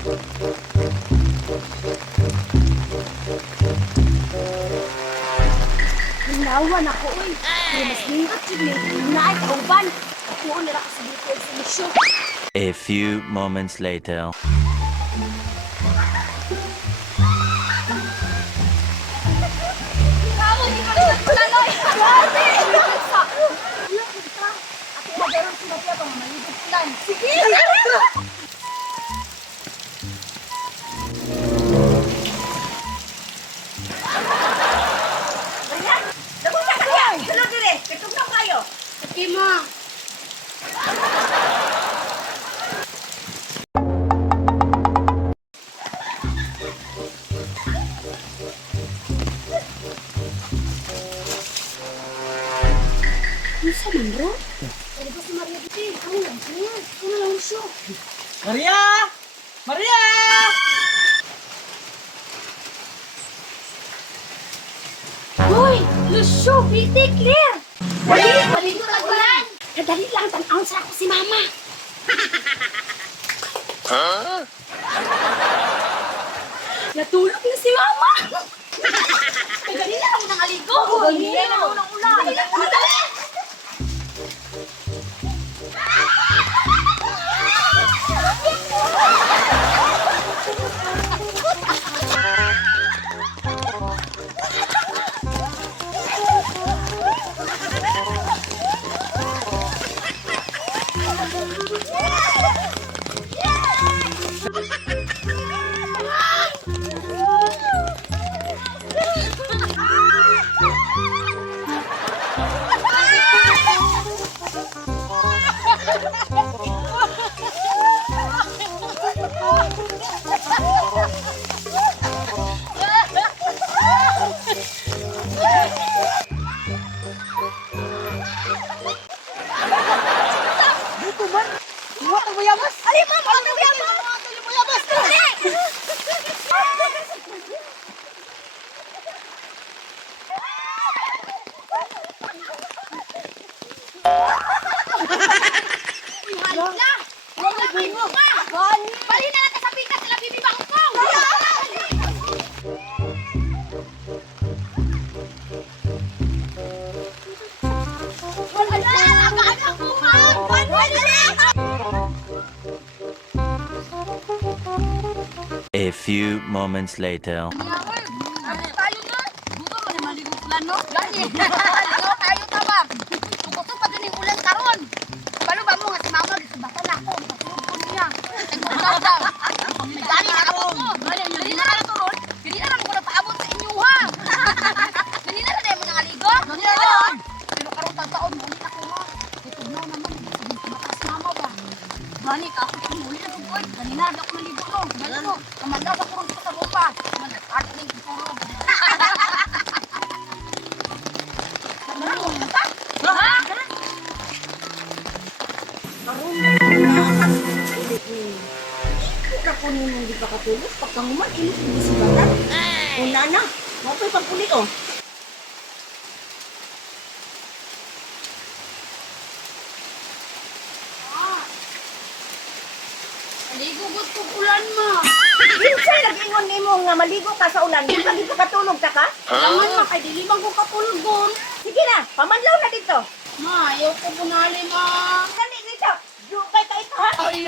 Hinawan ako, uy. Kaya mas lingat yun eh. Hinaay, kauban. Ako, nira ka sa dito sa misyo. A few moments later. Kamu, di ka rin nagpalaloy. Grabe! Sa... Wala, kita. Ate, magayon si Mafia pa, mamalibig ulan. Sige! Ayan! Labog ka kaya! Sulod dire! Katugnaw kayo! Sige mo! Ano sa man, bro? Pwede ba si Maria dito? Ano lang? Ano yan? Ano lang siya? Maria! Maria! Hoy! Lucio! Biti! Clear! Balik ko tagulan! Kadali lang, tanawin sa ako si Mama. Natulog na si Mama! Kadali lang ako nangaligo! Hindi na ako ng ulan! Madali! Dito ba? Iwa ka bayabas? Alin mo! Ano ba yan? Bayabas! Iwan na! Huwag na bingo! Bali na lang sa pikas sila Bibi Bangkong! Wala na! Anak ko nga! Wala na! A few moments later. Ano tayo na? Buka mo na maligot ulan, no? Gani! Ligo tayo tabang! Tukuto pa din yung ulan karon. Balo ba mo nga si Mama? Gisubatan na ako. Matulog ko niya. Nagmukha daw. Gani na ako ko. Gani na lang turon. Gani na lang ko napaabot sa inyo, ha? Gani na lang mo nangaligo? Gani na lang. Pero karon taon mo ulit ako, ha? Itugnaw naman. Sabihin ko mata si Mama ba? Gani ka ako kung muli na tungkol. Gani na ako naligo, no? Gani ko. Kamandaw sa kurong ko sa bomba. Ate na yung kurong. Ako nung hindi pa katulog, pagkanguman, ilit hindi si Bata. Una na, mapay pagpuli oh. Naligugot ko ulan, ma. Minsan nag-ingon ni mo nga maligo ka sa ulan, di pa dito katulog ka ka? Alangan, ma. Kay dili bang ko katulgon. Sige na, pamanlaw na dito. Ma, ayaw ko bunali, ma. Dali dito, dukay ka ito ha. Ay,